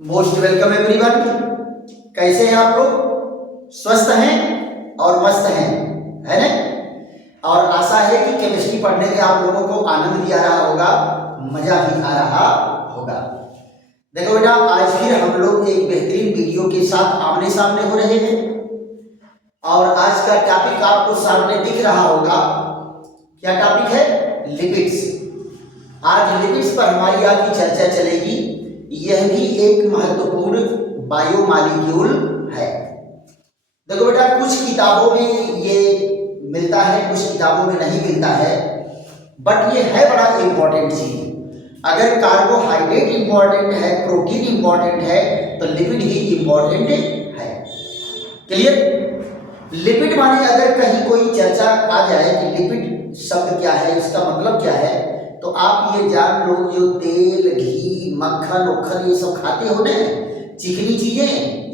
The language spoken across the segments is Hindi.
Most welcome everyone. कैसे हैं आप लोग? स्वस्थ हैं और मस्त हैं, है ना? और आशा है कि केमिस्ट्री पढ़ने में आप लोगों को आनंद भी आ रहा होगा, मजा भी आ रहा होगा। देखो बेटा, आज फिर हम लोग एक बेहतरीन वीडियो के साथ आमने सामने हो रहे हैं और आज का टॉपिक आपको सामने दिख रहा होगा। क्या टॉपिक है? लिपिड्स। आज लिपिड्स पर हमारी आपकी चर्चा चलेगी। यह भी एक महत्वपूर्ण बायोमॉलिक्यूल है। देखो बेटा, कुछ किताबों में ये मिलता है, कुछ किताबों में नहीं मिलता है, बट ये है बड़ा इंपॉर्टेंट चीज। अगर कार्बोहाइड्रेट इंपॉर्टेंट है, प्रोटीन इंपॉर्टेंट है, तो लिपिड भी इंपॉर्टेंट है। क्लियर? लिपिड माने अगर कहीं कोई चर्चा आ जाए कि लिपिड शब्द क्या है, इसका मतलब क्या है, तो आप ये जान लो, जो तेल, घी, मक्खन उक्खन ये सब खाते हो ना, चिकनी चीजें,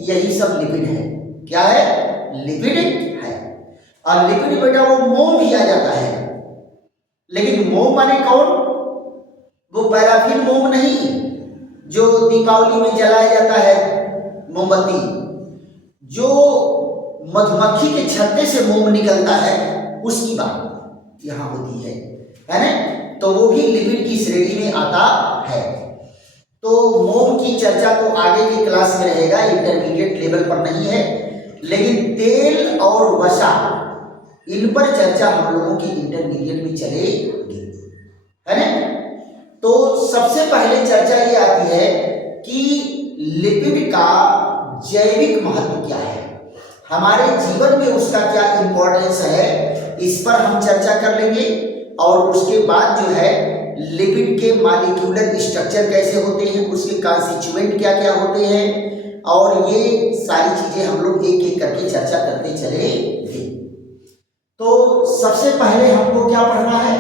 यही सब लिपिड है। क्या है? लिपिड है। और लिपिड बेटा वो मोम भी आ जाता है, लेकिन मोम माने कौन? वो पैराफिन मोम नहीं जो दीपावली में जलाया जाता है, मोमबत्ती। जो मधुमक्खी के छत्ते से मोम निकलता है, उसकी बात यहां होती है ना? तो वो भी लिपिड की श्रेणी में आता है। तो मोम की चर्चा तो आगे की क्लास में रहेगा, इंटरमीडिएट लेवल पर नहीं है, लेकिन तेल और वसा, इन पर चर्चा हम लोगों की इंटरमीडिएट में चलेगी, है ना? तो सबसे पहले चर्चा ये आती है कि लिपिड का जैविक महत्व क्या है, हमारे जीवन में उसका क्या इंपॉर्टेंस है, इस पर हम चर्चा कर लेंगे। और उसके बाद जो है लिपिड के मॉलिक्यूलर स्ट्रक्चर कैसे होते हैं, उसके कॉन्स्टिट्यूएंट क्या क्या होते हैं, और ये सारी चीजें हम लोग एक एक करके चर्चा करते चलेंगे। तो सबसे पहले हमको क्या पढ़ना है?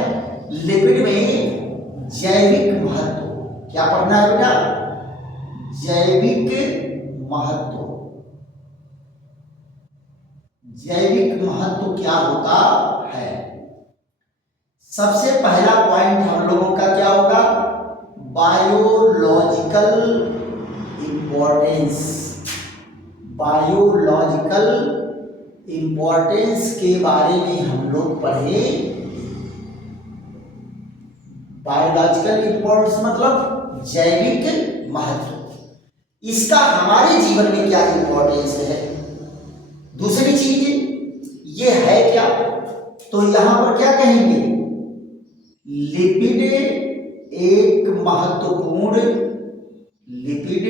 लिपिड में जैविक महत्व। क्या पढ़ना है बेटा? जैविक महत्व। जैविक महत्व क्या होता है? सबसे पहला पॉइंट हम लोगों का क्या होगा? Biological importance. बायोलॉजिकल इंपॉर्टेंस के बारे में हम लोग पढ़े। बायोलॉजिकल इंपॉर्टेंस मतलब जैविक महत्व, इसका हमारे जीवन में क्या इंपॉर्टेंस है। दूसरी चीज ये है क्या, तो यहां पर क्या कहेंगे? लिपिड एक महत्वपूर्ण, लिपिड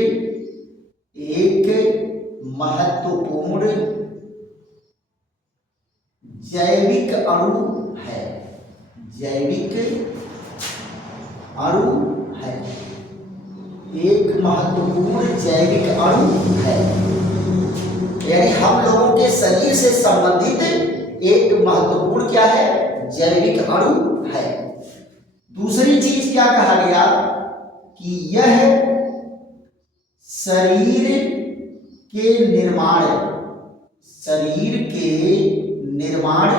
एक महत्वपूर्ण जैविक अणु है। जैविक अणु है, एक महत्वपूर्ण जैविक अणु है, यानी हम लोगों के शरीर से संबंधित एक महत्वपूर्ण क्या है? जैविक अणु है। दूसरी चीज क्या कहा गया कि यह शरीर के निर्माण, शरीर के निर्माण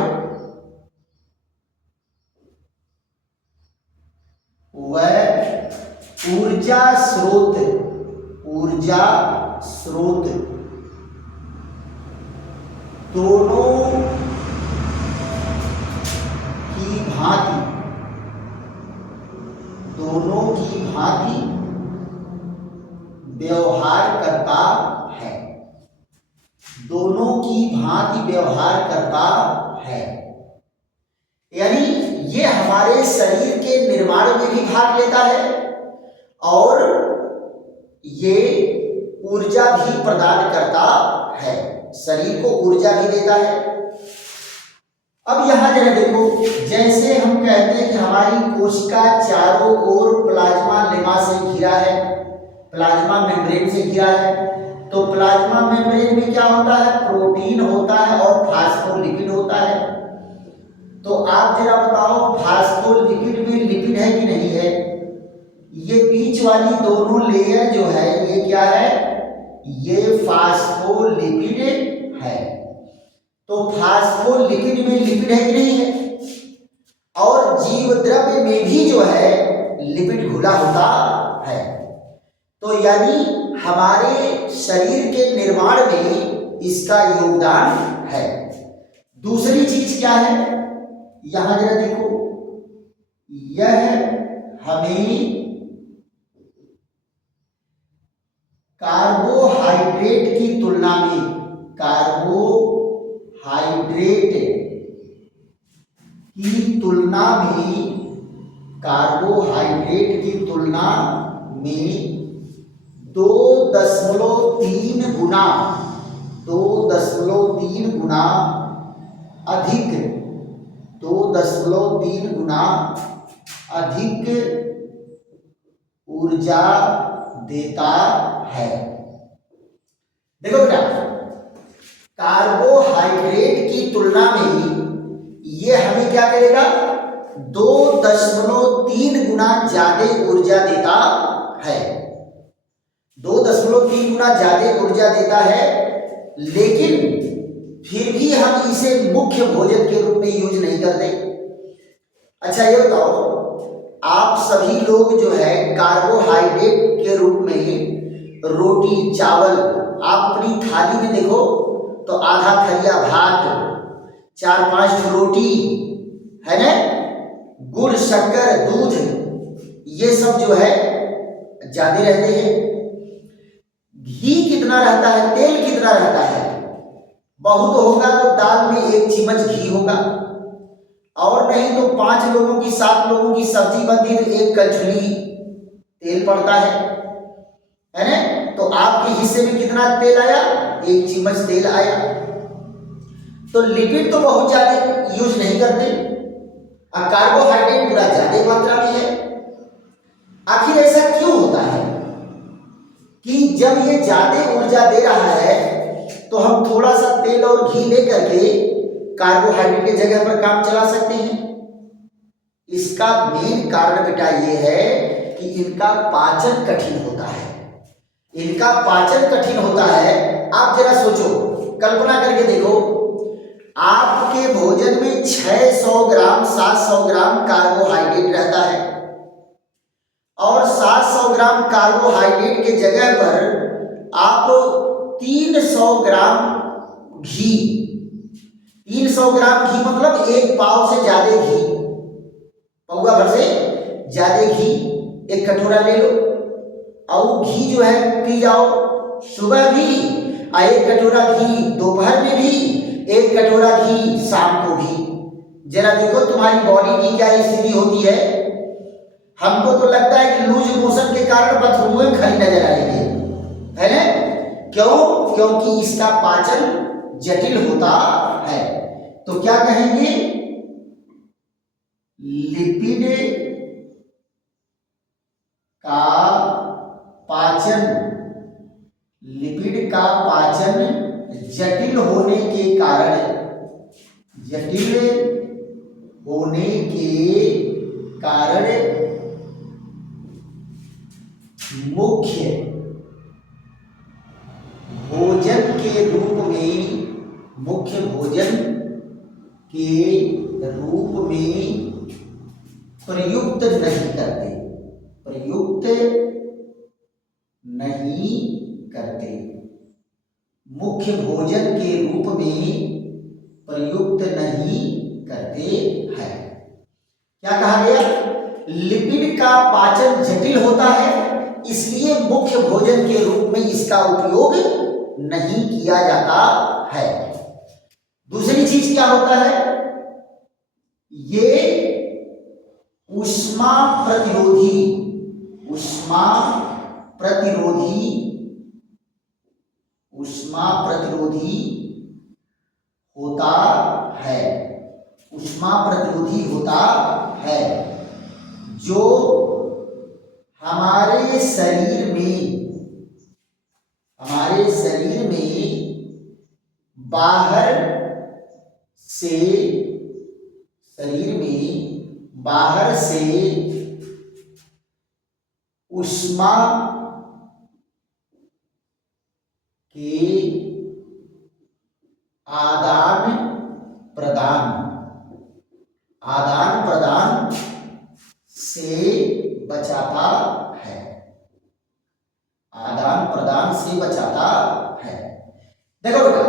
व ऊर्जा स्रोत, ऊर्जा स्रोत दोनों की भांति, दोनों की भांति व्यवहार करता है। दोनों की भांति व्यवहार करता है, यानी ये हमारे शरीर के निर्माण में भी भाग लेता है और ये ऊर्जा भी प्रदान करता है, शरीर को ऊर्जा भी देता है। अब यहां जरा देखो, जैसे हम कहते हैं कि हमारी कोशिका चारों ओर प्लाज्मा लेमा से घिरा है, प्लाज्मा मेम्ब्रेन से घिरा है, तो प्लाज्मा मेम्ब्रेन में क्या होता है? प्रोटीन होता है और फास्फोलिपिड होता है। तो आप जरा बताओ, फास्फोलिपिड में लिपिड है कि नहीं है? ये बीच वाली दोनों लेयर जो है, ये क्या है? ये फास्फोलिपिड है। तो फास्फोलिपिड में लिपिड है कि नहीं है? और जीव द्रव्य में भी जो है लिपिड घुला होता है। तो यानी हमारे शरीर के निर्माण में इसका योगदान है। दूसरी चीज क्या है, यहां जरा देखो, यह हमें कार्बोहाइड्रेट की तुलना में, कार्बोहाइड्रेट की तुलना में, कार्बोहाइड्रेट की तुलना में 2.3 गुना, 2.3 गुना अधिक, 2.3 गुना अधिक ऊर्जा देता है। देखो बेटा, कार्बोहाइड्रेट की तुलना में ये हमें क्या करेगा, 2.3 गुना ज्यादा ऊर्जा देता है, 2.3 गुना ज्यादा ऊर्जा देता है। लेकिन फिर भी हम इसे मुख्य भोजन के रूप में यूज नहीं करते। अच्छा ये बताओ, आप सभी लोग जो है कार्बोहाइड्रेट के रूप में रोटी चावल, आप अपनी थाली में देखो तो आधा थरिया भात, 4-5 रोटी है ना, गुड़ शक्कर दूध, ये सब जो है ज्यादा रहते हैं। घी कितना रहता है, तेल कितना रहता है, बहुत होगा तो दाल में 1 चम्मच घी होगा, और नहीं तो 5 लोगों की 7 लोगों की सब्जी बनती तो 1 कलछुली तेल पड़ता है ना। तो आपके हिस्से में कितना तेल आया, 1 चम्मच तेल आया। तो लिपिड तो बहुत ज्यादा यूज नहीं करते, और कार्बोहाइड्रेट पूरा ज्यादा मात्रा में है। आखिर ऐसा क्यों होता है कि जब ये ज्यादा ऊर्जा दे रहा है तो हम थोड़ा सा तेल और घी लेकर के कार्बोहाइड्रेट की जगह पर काम चला सकते हैं? इसका मेन कारण बेटा ये है कि इनका पाचन कठिन होता है, इनका पाचन कठिन होता है। आप जरा सोचो, कल्पना करके देखो, आपके भोजन में 600 ग्राम 700 ग्राम कार्बोहाइड्रेट रहता है, और 700 ग्राम कार्बोहाइड्रेट के जगह पर आप 300 ग्राम घी, 300 ग्राम घी मतलब 1 पाव से ज्यादा घी, पौवा भर से ज्यादा घी 1 कटोरा ले लो, और घी जो है पी जाओ सुबह भी, और 1 कटोरा घी दोपहर में भी, 1 कटोरा घी शाम को भी। जरा देखो तुम्हारी बॉडी की क्या स्थिति होती है। हमको तो लगता है कि लूज मोशन के कारण बाथरूम में खाली नजर आएगी, है ना? क्यों? क्योंकि इसका पाचन जटिल होता है। तो क्या कहेंगे, लिपिड का पाचन, लिपिड का पाचन जटिल होने के कारण, जटिल होने के कारण मुख्य भोजन के रूप में, मुख्य भोजन के रूप में प्रयुक्त नहीं करते, प्रयुक्त नहीं करते, मुख्य भोजन के रूप में प्रयुक्त नहीं करते हैं। क्या कहा गया? लिपिड का पाचन जटिल होता है, इसलिए मुख्य भोजन के रूप में इसका उपयोग नहीं किया जाता है। दूसरी चीज क्या होता है, ये ऊष्मा प्रतिरोधी, ऊष्मा प्रतिरोधी, ऊष्मा प्रतिरोधी होता है, ऊष्मा प्रतिरोधी होता है, जो हमारे शरीर में, हमारे शरीर में बाहर से, शरीर में बाहर से ऊष्मा के आदान प्रदान, आदान प्रदान से बचाता है। आदान प्रदान से बचाता है। देखो बेटा,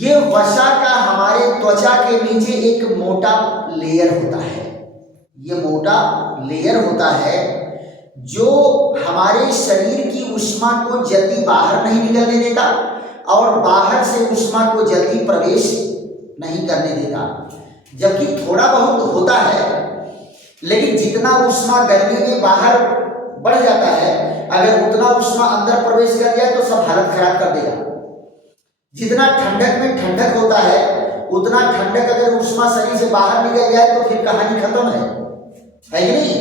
ये वसा का हमारे त्वचा के नीचे एक मोटा लेयर होता है। ये मोटा लेयर होता है जो हमारे शरीर की ऊष्मा को जल्दी बाहर नहीं निकलने देता और बाहर से ऊष्मा को जल्दी प्रवेश नहीं करने देता। जबकि थोड़ा बहुत होता है, लेकिन जितना ऊष्मा गर्मी में बाहर बढ़ जाता है, अगर उतना ऊष्मा अंदर प्रवेश कर जाए तो सब हालत खराब कर देगा। जितना ठंडक में ठंडक होता है, उतना ठंडक अगर ऊष्मा शरीर से बाहर निकल जाए तो फिर कहानी खत्म है कि नहीं।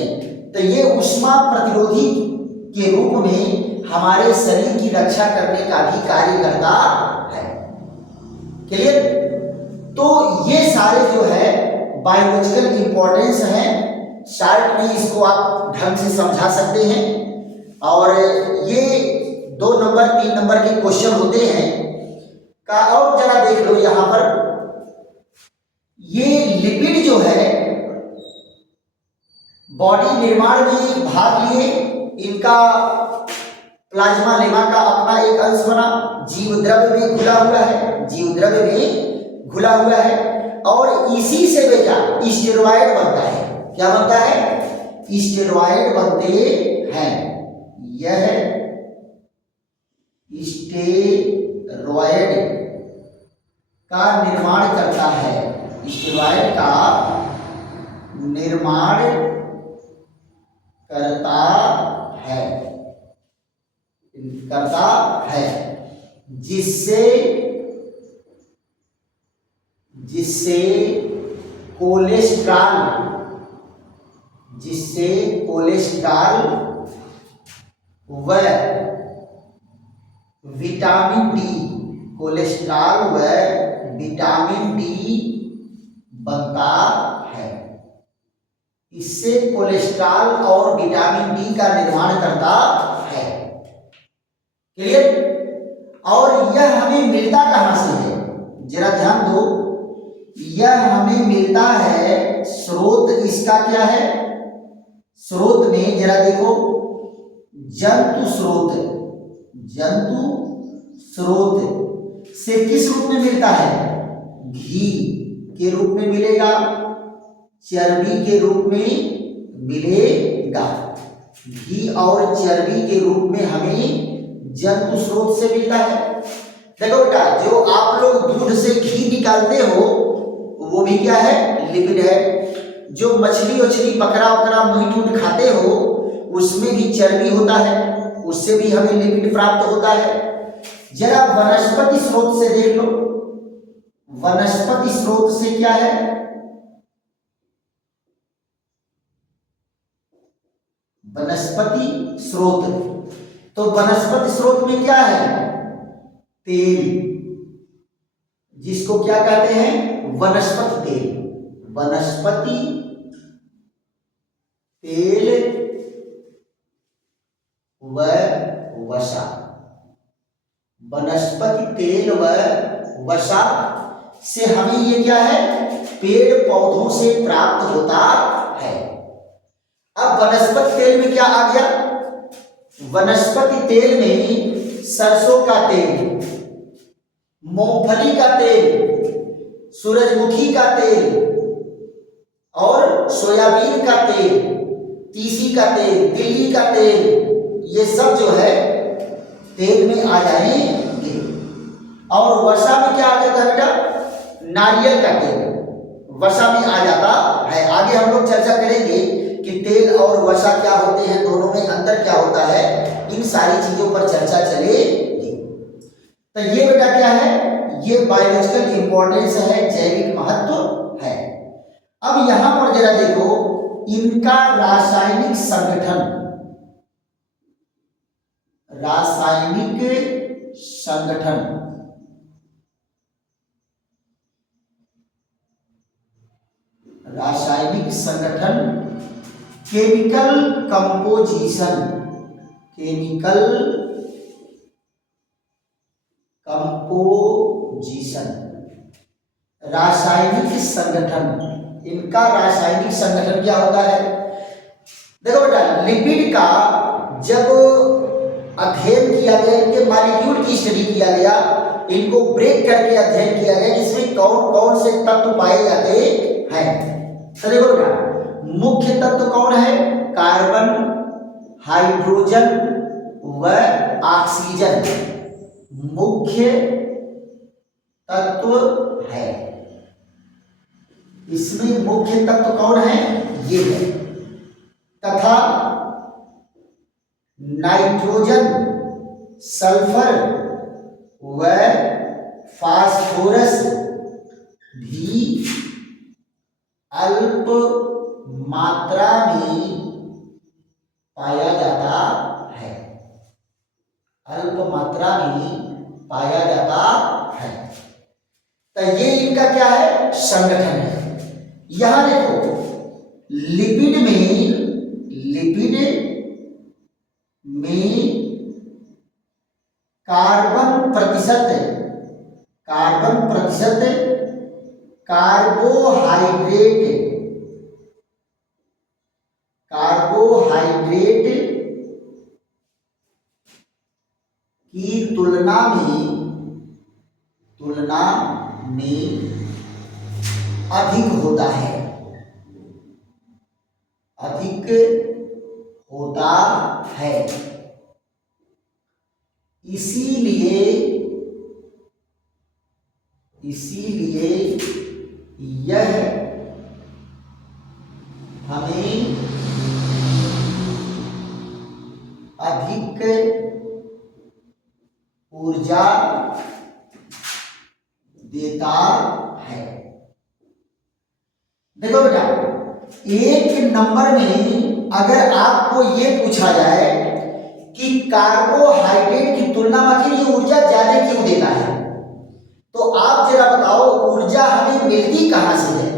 तो ये ऊष्मा प्रतिरोधी के रूप में हमारे शरीर की रक्षा करने का भी कार्य करता है। क्लियर? तो ये सारे जो है बायोलॉजिकल इंपॉर्टेंस है। शार्ट में इसको आप ढंग से समझा सकते हैं और ये 2 नंबर 3 नंबर के क्वेश्चन होते हैं का। और जरा देख लो यहां पर, ये लिपिड जो है बॉडी निर्माण में भाग लिए, इनका प्लाज्मा लेमा का अपना एक अंश बना, जीव द्रव्य में घुला हुआ है, जीव द्रव्य में घुला हुआ है और इसी से बेटा स्टेरॉयड बनता है। क्या बनता है? स्टेरॉयड बनते हैं। यह स्टेरॉयड का निर्माण करता है, स्टेरॉयड का निर्माण करता है जिससे कोलेस्ट्रॉल व विटामिन डी, कोलेस्ट्रॉल व विटामिन डी बनता है। इससे कोलेस्ट्रॉल और विटामिन डी का निर्माण करता है। क्लियर? और यह हमें मिलता कहां से है? जरा ध्यान दो, यह हमें मिलता है, स्रोत इसका क्या है? स्रोत में जरा देखो, जंतु स्रोत से किस रूप में मिलता है? घी के रूप में मिलेगा, चर्बी के रूप में मिलेगा। घी और चर्बी के रूप में हमें जंतु स्रोत से मिलता है। देखो बेटा, जो आप लोग दूध से घी निकालते हो वो भी क्या है? लिपिड है। जो मछली वछली बकरा वकरा मीट उट खाते हो उसमें भी चर्बी होता है, उससे भी हमें लिपिड प्राप्त होता है। जरा वनस्पति स्रोत से देख लो, वनस्पति स्रोत से क्या है? वनस्पति स्रोत। तो वनस्पति स्रोत में क्या है? तेल, जिसको क्या कहते हैं? वनस्पति तेल। वनस्पति तेल व वसा, वनस्पति तेल व वसा से हमें ये क्या है? पेड़ पौधों से प्राप्त होता है। अब वनस्पति तेल में क्या आ गया? वनस्पति तेल में सरसों का तेल, मूंगफली का तेल, सूरजमुखी का तेल और सोयाबीन का तेल, तीसी का तेल, तिल्ली का तेल, ये सब जो है तेल में आ जाएंगे। और वसा में क्या आ जाता है बेटा? नारियल का तेल वसा में आ जाता है। आगे हम लोग चर्चा करेंगे कि तेल और वसा क्या होते हैं, दोनों में अंतर क्या होता है, इन सारी चीजों पर चर्चा चलेगी। तो ये बेटा क्या है? ये बायोलॉजिकल इंपॉर्टेंस है, जैविक महत्व है। अब यहां पर जरा देखो, इनका रासायनिक संगठन, केमिकल कंपोजिशन, रासायनिक संगठन, इनका रासायनिक संगठन क्या होता है? देखो बेटा, लिपिड का जब अध्ययन किया गया, इनके मॉलिक्यूल की स्टडी किया गया, इनको ब्रेक करके अध्ययन किया गया जिसमें कौन कौन से तत्व पाए जाते हैं। तो देखो बेटा, मुख्य तत्व कौन है? कार्बन, हाइड्रोजन व ऑक्सीजन मुख्य तत्व है। इसमें मुख्य तत्व कौन है? ये है। तथा नाइट्रोजन, सल्फर व फास्फोरस भी अल्प मात्रा में पाया जाता है। अल्प मात्रा में पाया जाता है। तो ये इनका क्या है? संगठन है। यहां देखो, लिपिड में कार्बन प्रतिशत कार्बोहाइड्रेट की तुलना में अधिक होता है। इसीलिए यह हमें अधिक ऊर्जा देता है। देखो बेटा, एक नंबर में अगर आपको ये पूछा जाए कि कार्बोहाइड्रेट की तुलना में ये ऊर्जा ज्यादा क्यों देता है, तो आप जरा बताओ ऊर्जा हमें मिलती कहां से है?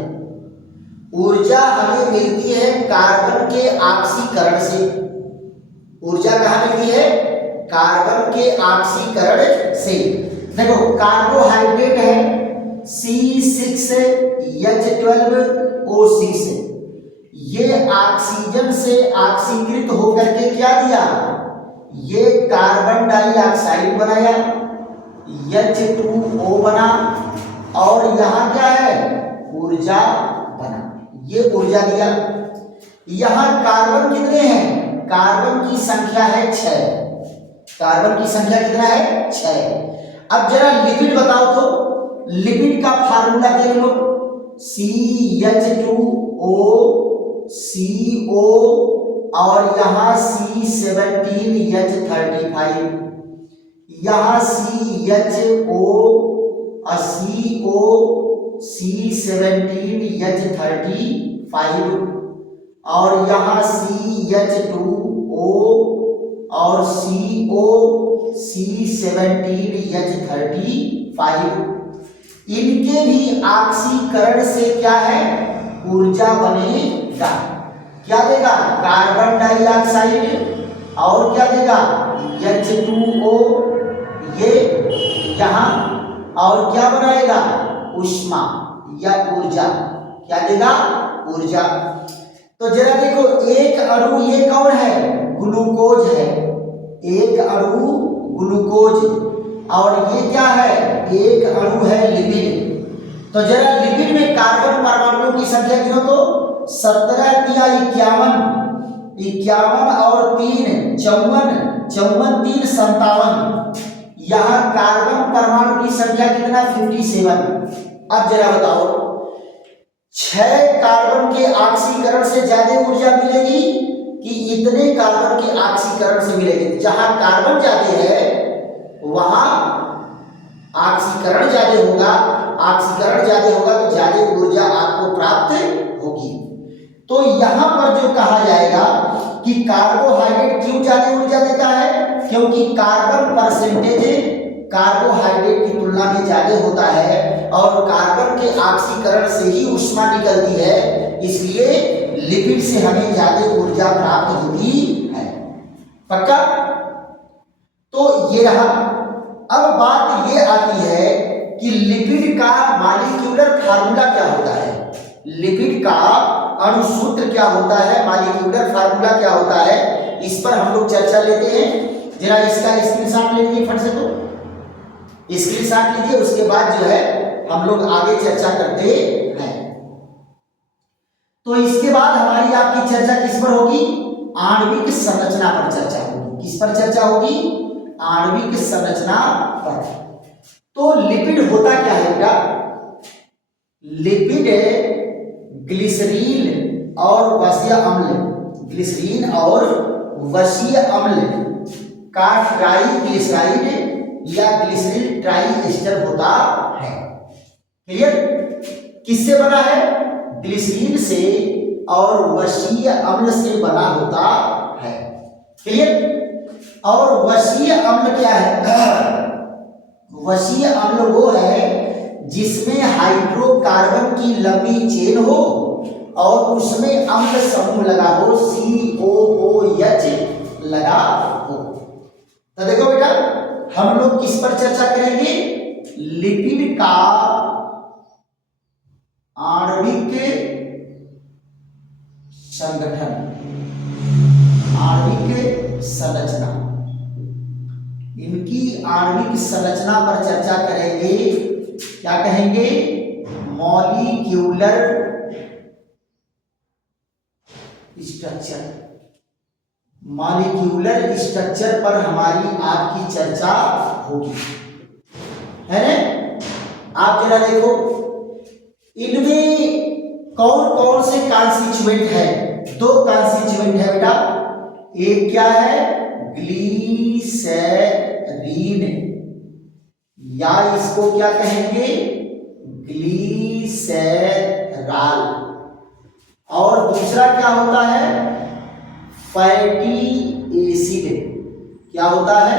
ऊर्जा हमें मिलती है कार्बन के ऑक्सीकरण से। ऊर्जा कहां मिलती है? कार्बन के ऑक्सीकरण से। देखो, कार्बोहाइड्रेट है C6H12O6, ये ऑक्सीजन से ऑक्सीकृत होकर के क्या दिया? ये कार्बन डाइऑक्साइड बनाया, H2O बना, और यहां क्या है? ऊर्जा बना। ये ऊर्जा दिया। यहां कार्बन कितने हैं? कार्बन की संख्या है 6। कार्बन की संख्या कितना है? 6। अब जरा लिपिड बताओ तो लिपिड का फार्मूला देख लो। CH2O CO और यहां C17H35, यहां CHO CO C17H35 और यहां CH2O और CO C17H35। इनके भी ऑक्सीकरण से क्या है? ऊर्जा बनेगा। क्या देगा? कार्बन डाइऑक्साइड, और क्या देगा? H2O, ये यहां, और क्या बनाएगा? ऊष्मा या ऊर्जा। क्या देगा? ऊर्जा। तो जरा देखो, एक अणु ये कौन है? ग्लूकोज है। एक अणु ग्लूकोज, और ये क्या है? एक अणु है लिपिड। तो जरा लिपिड में कार्बन परमाणुओं की संख्या गिनो तो 17 या 51, 51 और 3 54, 54 3 57। यहां कार्बन परमाणु की संख्या कितना? 57। अब जरा बताओ, 6 कार्बन के ऑक्सीकरण से ज्यादा ऊर्जा मिलेगी कि इतने कार्बन के ऑक्सीकरण से मिलेगी? जहां कार्बन ज्यादा है वहां ऑक्सीकरण ज्यादा होगा। ऑक्सीकरण ज्यादा होगा तो ज्यादा ऊर्जा आपको प्राप्त होगी। तो यहां पर जो कहा जाएगा कि कार्बोहाइड्रेट क्यों ज्यादा ऊर्जा देता है? क्योंकि कार्बन परसेंटेज कार्बोहाइड्रेट की तुलना में ज्यादा होता है, और कार्बन के ऑक्सीकरण से ही ऊष्मा निकलती है, इसलिए लिपिड से हमें ज्यादा ऊर्जा प्राप्त होती है। पक्का? तो ये रहा। अब बात ये आती है कि लिपिड का मॉलिक्यूलर फार्मूला क्या होता है? लिपिड का अणुसूत्र क्या होता है? मॉलिक्यूलर फार्मूला क्या होता है? इस पर हम लोग चर्चा लेते हैं। जरा इसका स्क्रीनशॉट ले लीजिए फट से, तो स्क्रीनशॉट लीजिए, उसके बाद जो है हम लोग आगे चर्चा करते हैं। तो इसके बाद हमारी आपकी चर्चा किस पर होगी? आणविक संरचना पर चर्चा होगी। किस पर चर्चा होगी? आणविक संरचना पर। तो लिपिड होता क्या है बेटा? लिपिड ग्लिसरीन और वसीय अम्ल, ग्लिसरीन और वसीय अम्ल का ट्राइग्लिसराइड या ग्लिसरीन ट्राइएस्टर होता है। क्लियर? किससे बना है? ग्लिसरीन से और वसीय अम्ल से बना होता है। क्लियर? और वसीय अम्ल क्या है? वसीय अम्ल वो है जिसमें हाइड्रोकार्बन की लंबी चेन हो और उसमें अम्ल समूह लगा हो, COOH लगा हो। तो देखो बेटा, हम लोग किस पर चर्चा करेंगे? लिपिड का आणविक संगठन, आणविक संरचना, इनकी आणविक संरचना पर चर्चा करेंगे। क्या कहेंगे? Molecular structure. मॉलिक्यूलर स्ट्रक्चर पर हमारी आपकी चर्चा होगी, है ना? आप जरा देखो, इनमें कौन कौन से कॉन्स्टिट्यूएंट है? 2 कॉन्स्टिट्यूएंट है बेटा। एक क्या है? ग्लिसरीन, या इसको क्या कहेंगे? ग्लिसरॉल। और दूसरा क्या होता है? Fatty acid. क्या होता है?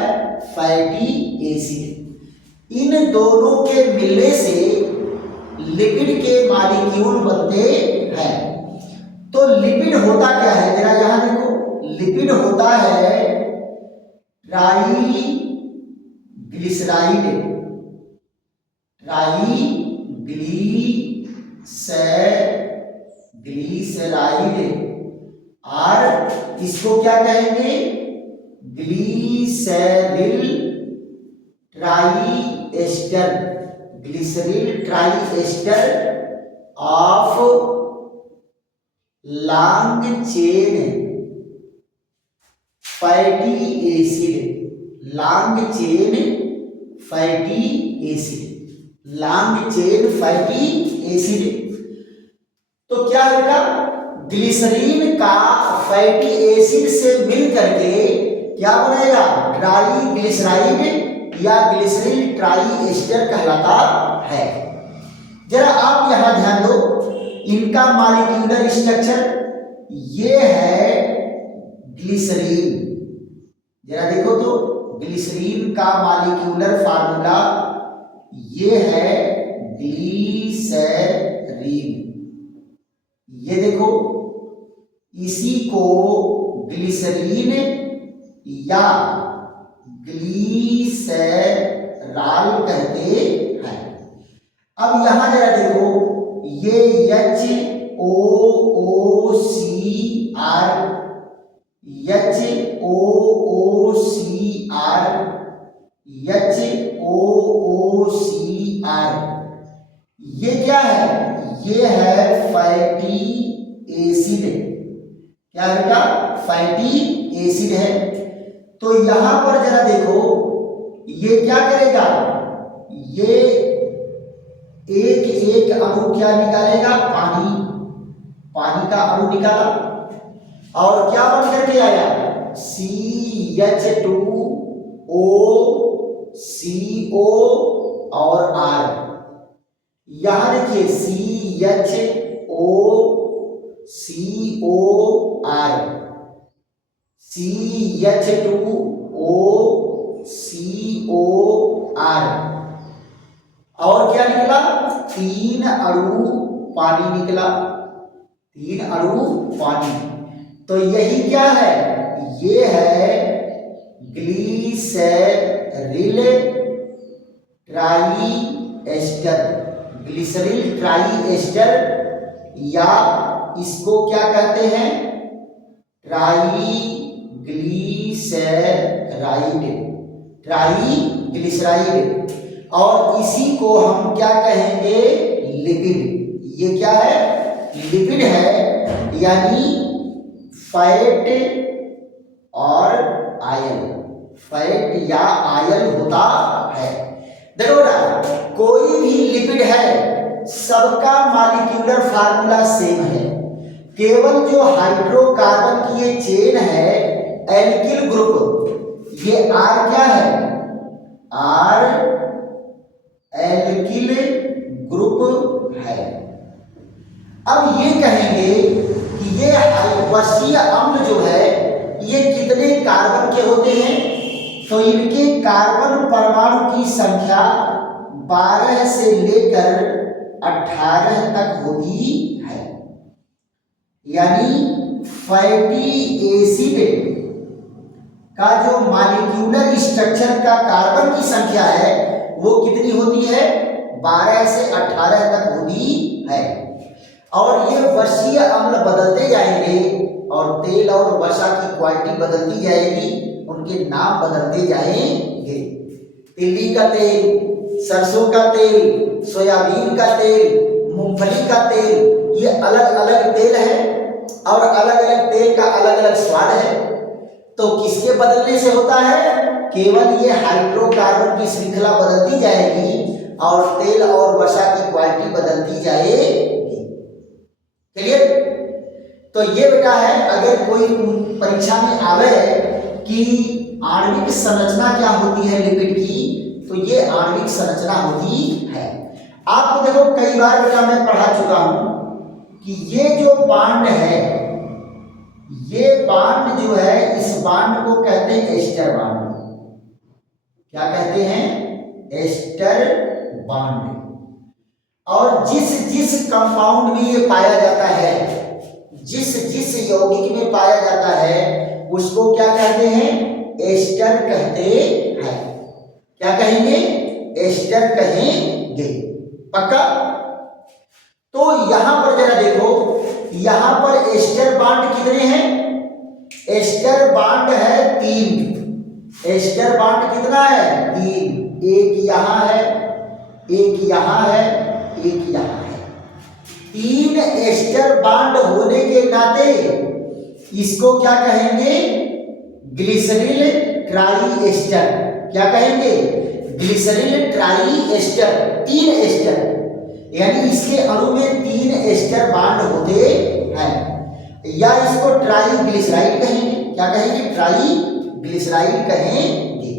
Fatty acid. इन दोनों के मिलने से लिपिड के मॉलिक्यूल बनते हैं। तो लिपिड होता क्या है? जरा यहां देखो, लिपिड होता है ट्राइग्लिसराइड, ग्लिसराइड, और इसको क्या कहेंगे? Glyceryl triester, glyceryl triester of long chain fatty acid, long chain fatty acid, long chain fatty acid. तो क्या बेटा? ग्लिसरीन का फैटी एसिड से मिल करके क्या बनेगा? ट्राइग्लिसराइड या ग्लिसरीन ट्राइएस्टर कहलाता है। जरा आप यहां ध्यान दो, इनका मॉलिक्यूलर स्ट्रक्चर ये है ग्लिसरीन। जरा देखो तो, ग्लिसरीन का मॉलिक्यूलर फार्मूला ये है ग्लिसरीन। ये देखो, इसी को ग्लिसरीन या ग्लिसरॉल कहते हैं। अब यहां जरा देखो, ये HOOCR, ये क्या है? ये है फैटी एसिड। क्या बेटा? फैटी एसिड है। तो यहां पर जरा देखो, ये क्या करेगा? ये एक एक अणु क्या निकालेगा? पानी, पानी का अणु निकाला और क्या बन करके आया? CH2O CO और R। यहां देखिए CHO COR, CH2O COR, और क्या निकला? 3 अणु पानी निकला, 3 अणु पानी। तो यही क्या है? ये है ग्लिसरील ट्राइएस्टर, ग्लिसरील ट्राइएस्टर, या इसको क्या कहते हैं? ट्राइग्लिसराइड ट्राइग्लिसराइड, और इसी को हम क्या कहेंगे? लिपिड। ये क्या है? लिपिड है, यानी फैट और आयल, फैट या आयल होता है। देखो ना, कोई भी लिपिड है, सबका मॉलिक्यूलर फार्मूला सेम है, केवल जो हाइड्रोकार्बन की ये चेन है एल्किल ग्रुप, ये आर क्या है? आर एल्किल ग्रुप है। अब ये कहेंगे कि ये वसीय अम्ल जो है ये कितने कार्बन के होते हैं? तो इनके कार्बन परमाणु की संख्या 12 से लेकर 18 तक होती है, यानी फैटी एसिड का जो मॉलिक्यूलर स्ट्रक्चर का कार्बन की संख्या है वो कितनी होती है? 12 से 18 तक होती है। और ये वसीय अम्ल बदलते जाएंगे और तेल और वसा की क्वालिटी बदलती जाएगी, उनके नाम बदलते जाएंगे। तिल्ली का तेल, सरसों का तेल, सोयाबीन का तेल, मूंगफली का तेल, ये अलग अलग तेल है और अलग अलग तेल का अलग अलग स्वाद है। तो किसके बदलने से होता है? केवल ये हाइड्रोकार्बन की श्रृंखला बदलती जाएगी और तेल और वसा की क्वालिटी बदलती जाएगी। क्लियर? तो ये बेटा है, अगर कोई परीक्षा में आवे कि आणविक संरचना क्या होती है लिपिड की, तो ये आणविक संरचना होती है। आपको देखो कई बार बेटा मैं पढ़ा चुका हूं कि ये जो बांड है, ये बांड जो है, इस बांड को कहते हैं एस्टर बांड। क्या कहते हैं? Ester bond. और जिस जिस कंपाउंड में ये पाया जाता है, जिस जिस यौगिक में पाया जाता है, उसको क्या कहते हैं? एस्टर कहते हैं। क्या कहेंगे? एस्टर कहेंगे। पक्का? तो यहां पर जरा देखो, यहां पर एस्टर बांड कितने हैं? एस्टर बांड है 3। एस्टर बांड कितना है? 3। एक यहां है, एक यहां है, एक यहां है। 3 एस्टर बांड होने के नाते इसको क्या कहेंगे? ग्लिसरील ट्राई एस्टर। क्या कहेंगे? ग्लिसरील ट्राई एस्टर। 3 एस्टर, यानी इसके अणु में 3 एस्टर बांड होते हैं, या इसको ट्राई ग्लिसराइड कहेंगे। क्या कहेंगे? ट्राई ग्लिसराइड कहेंगे।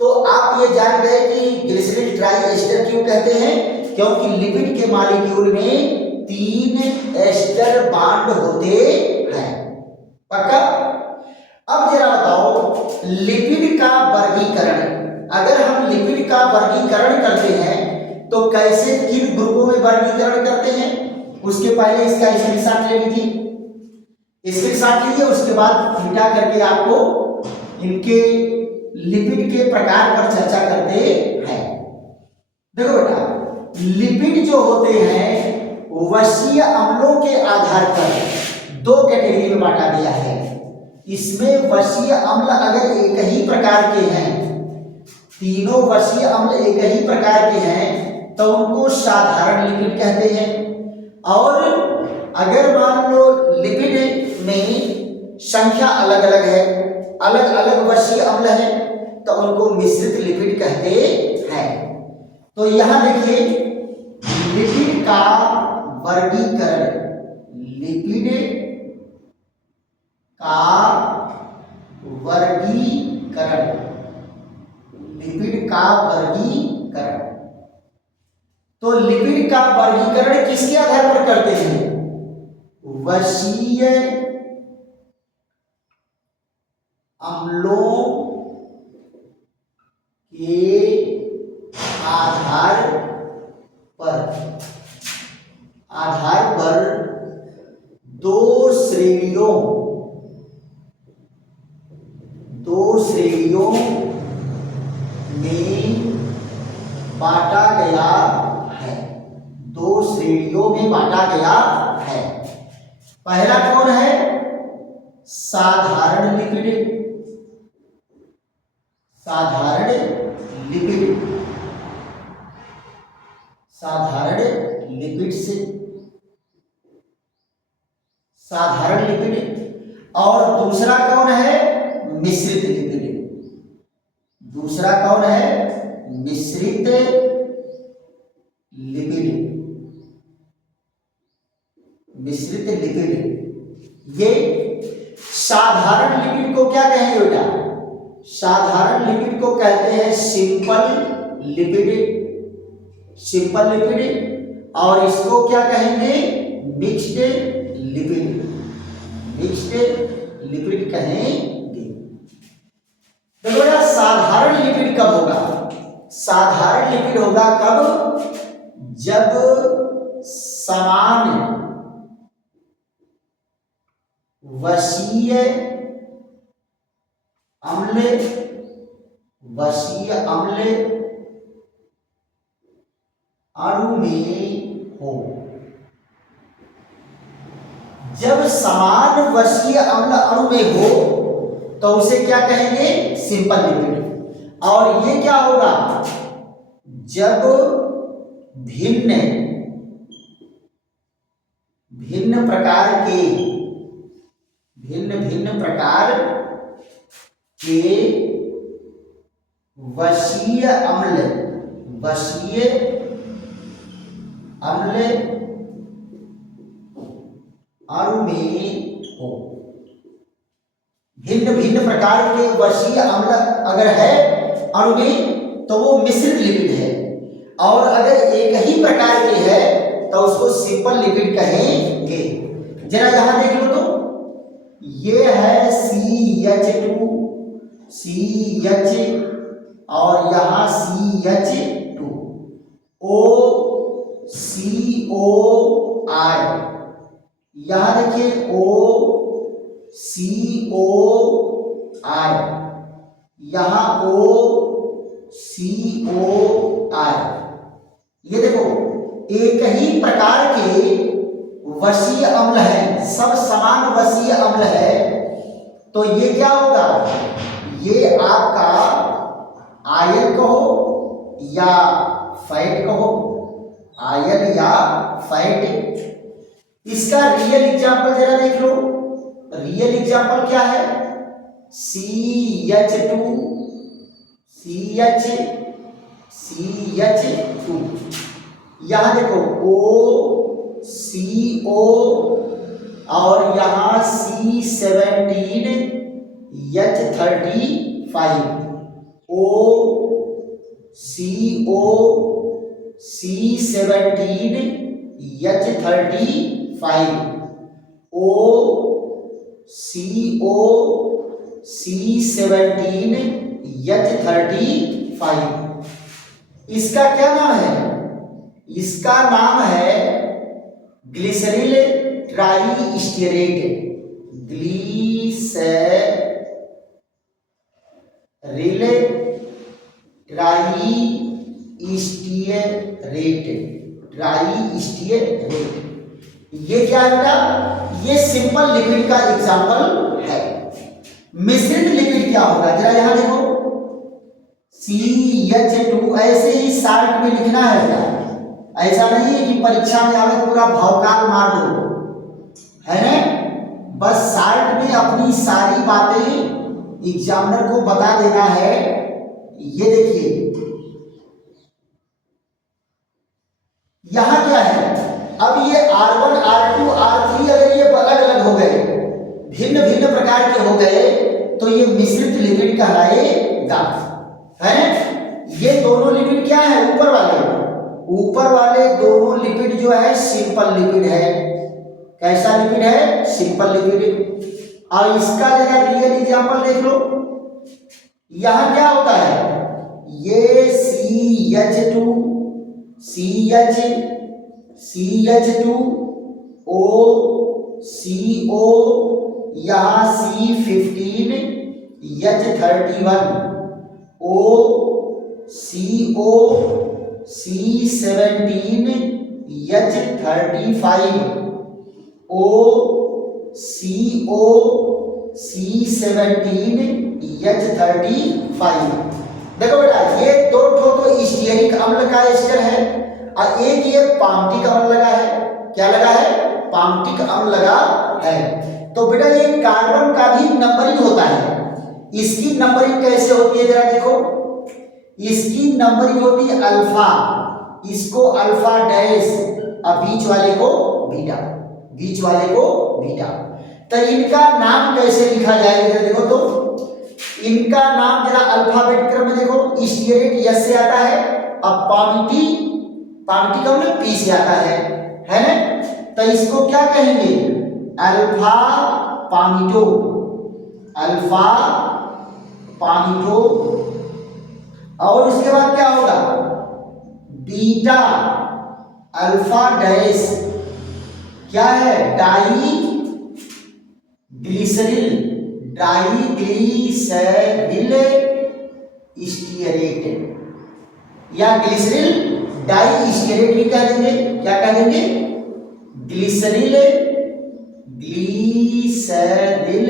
तो आप ये जान गए कि ग्लिसरील ट्राई एस्टर क्यों कहते हैं? क्योंकि लिपिड के मॉलिक्यूल में 3 एस्टर बांड होते हैं। पक्का? अब जरा बताओ, लिपिड का वर्गीकरण, अगर हम लिपिड का वर्गीकरण करते हैं तो कैसे, किन ग्रुपों में वर्गीकरण करते हैं? उसके पहले इसका स्क्रीनशॉट ले लीजिए, स्क्रीनशॉट लीजिए, उसके बाद मिटा करके आपको इनके लिपिड के प्रकार पर चर्चा करते हैं। देखो बेटा, लिपिड जो होते हैं वसीय अम्लों के आधार पर 2 कैटेगरी में बांटा गया है। इसमें वसीय अम्ल अगर एक ही प्रकार के हैं, तीनों वसीय अम्ल एक ही प्रकार के हैं, तो उनको साधारण लिपिड कहते हैं। और अगर मान लो लिपिड में संख्या अलग अलग है, अलग अलग वसीय अम्ल है, तो उनको मिश्रित लिपिड कहते हैं। तो यहां देखिए, लिपिड का वर्गीकरण, लिपिड का वर्गीकरण, लिपिड का वर्गीकरण। तो लिपिड का वर्गीकरण किसके आधार पर करते हैं? वसीय अम्लों के आधार पर 2 श्रेणियों में बांटा गया है। 2 श्रेणियों में बांटा गया है। पहला कौन है? साधारण लिपिड, साधारण लिपिड, साधारण लिपिड से, साधारण लिपिड। और दूसरा कौन है? मिश्रित लिपिड। दूसरा कौन है? मिश्रित लिपिड, मिश्रित लिपिड। ये साधारण लिपिड को क्या कहेंगे बेटा? साधारण लिपिड को कहते हैं सिंपल लिपिड, सिंपल लिपिड। और इसको क्या कहेंगे? मिक्स्ड लिपिड, मिक्स्ड लिपिड कहेंगे। देखो बेटा, साधारण लिपिड कब होगा? साधारण लिपिड होगा कब? जब समान वसीय अम्ल, वसीय अम्ल अणु में हो। जब समान वसीय अम्ल अणु में हो तो उसे क्या कहेंगे? Simple lipid. और ये क्या होगा? जब भिन्न भिन्न प्रकार के, भिन्न भिन्न प्रकार के वसीय अम्ल, वसीय अम्ल अणु में हो। भिन्न भिन्न प्रकार के वसीय अम्ल अगर है अणु में तो वो मिश्रित लिपिड है। और अगर एक ही प्रकार के है तो उसको सिंपल लिपिड कहेंगे। जरा यहां देख लो तो, ये है CH2, CH और यहां CH2, OCOI। यहां देखिए OCOI, यहां OCOI। ये देखो एक ही प्रकार के वसीय अम्ल है, सब समान वसीय अम्ल है। तो ये क्या होगा? ये आपका आयन कहो या फैट कहो, आयन या फैट। इसका रियल एग्जाम्पल जरा देख लो। रियल एग्जाम्पल क्या है? CH2, CH2। यहां देखो OCO और यहां C17H35, OCO C17H35, OCO C17H35। इसका क्या नाम है? इसका नाम है ग्लिसरील ट्राइस्टेरेट, ग्लिसरील ट्राइस्टेरेट। ये क्या है बेटा? ये सिंपल लिपिड का एग्जांपल है। मिश्रित लिपिड क्या होगा? जरा यहां देखो, CH2 ऐसे ही शार्ट में लिखना है क्या? ऐसा नहीं है कि परीक्षा में आवे पूरा भौकाल मार दो, है ना? बस शार्ट में अपनी सारी बातें एग्जामिनर को बता देना है। ये देखिए यहां क्या है? अब ये R1, R2, R3 अगर ये अलग अलग हो गए, भिन्न भिन्न प्रकार के हो गए तो ये मिश्रित लिपिड कहलाएगा, है? ये दोनों लिपिड क्या है? ऊपर वाले दोनों लिपिड जो है सिंपल लिपिड है। कैसा लिपिड है? Simple lipid. और इसका जरा रियल एग्जांपल देख लो। यहां क्या होता है? ये CH2, CH2, OCO, यहां C15H31, OCO C17H35, OCO C17H35। देखो बेटा, ये दो ठो तो स्टीयरिक अम्ल का एस्टर है और एक ये पामटिक अम्ल लगा है। क्या लगा है? पामटिक अम्ल लगा है। तो बेटा ये कार्बन का भी नंबरिंग होता है। इसकी नंबरिंग कैसे होती है जरा देखो। इसकी नंबरिंग होती है अल्फा, इसको अल्फा डैश और बीच वाले को बीटा, बीच वाले को बीटा। तो इनका नाम कैसे लिखा जाएगा देखो। तो इनका नाम जरा अल्फाबेट क्रम में देखो। स्टीयरेट एस से आता है और पामटिक अम्ल पी से आता है ना। तो इसको क्या कहेंगे? अल्फा पामिटो, अल्फा पामिटो। और उसके बाद क्या होगा? बीटा अल्फा डैश, क्या है? डाई ग्लिसरिल, डाई ग्लिसरिल स्टीयरेट या ग्लिसरिल डाई स्टीयरेट भी कह देंगे। क्या कह देंगे? ग्लिसरिल, ग्लिसरिल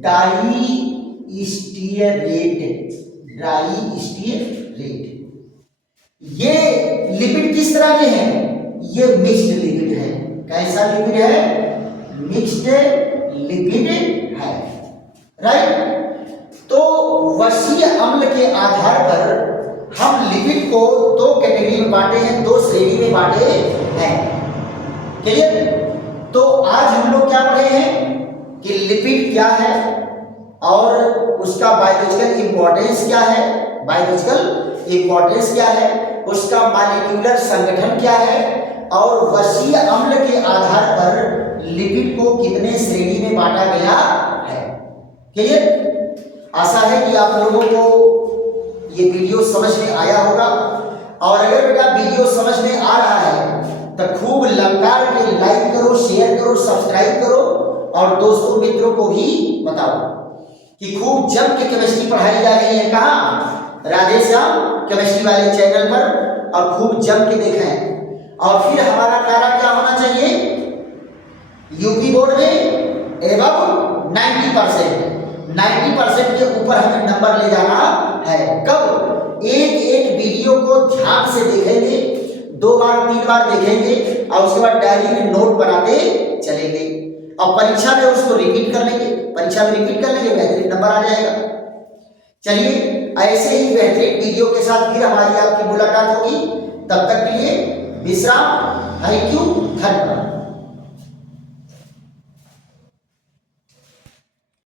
डाई स्टीयरेट, डाई स्टीयरेट। ये लिपिड किस तरह के हैं? ये मिक्स्ड लिपिड है। कैसा लिपिड है? मिक्स्ड लिपिड है, राइट। तो वसीय अम्ल के आधार पर हम लिपिड को दो कैटेगरी में बांटे हैं, दो श्रेणी में बांटे हैं। क्लियर? तो आज हम लोग क्या पढ़े हैं कि लिपिड क्या है और उसका बायोलॉजिकल इंपॉर्टेंस क्या है, बायोलॉजिकल इंपॉर्टेंस क्या है, उसका मॉलिक्यूलर संगठन क्या है और वसीय अम्ल के आधार पर लिपिड को कितने श्रेणी में बांटा गया है। क्लियर? आशा है कि आप लोगों को ये वीडियो समझ में आया होगा। और अगर बेटा वीडियो समझ में आ रहा है तो खूब ललकार के लाइक करो, शेयर करो, सब्सक्राइब करो और दोस्तों मित्रों को भी बताओ कि खूब जम के केमिस्ट्री पढ़ाई जा रही है। कहाँ? राधेश्याम केमिस्ट्री वाले चैनल पर, और खूब जम के देखें। और फिर हमारा नारा क्या होना चाहिए? यूपी बोर्ड में एवं 90% के ऊपर हमें नंबर ले जाना है। कब? एक एक वीडियो को ध्यान से देखेंगे, 2 बार 3 बार देखेंगे और उसके बाद डायरी में नोट बनाते चलेंगे और परीक्षा में उसको रिपीट कर लेंगे। परीक्षा में रिपीट कर लेंगे, बेहतरीन नंबर आ जाएगा। चलिए, ऐसे ही बेहतरीन वीडियो के साथ फिर हमारी आपकी मुलाकात होगी। तब तक के लिए विश्राम। थैंक यू, धन्यवाद।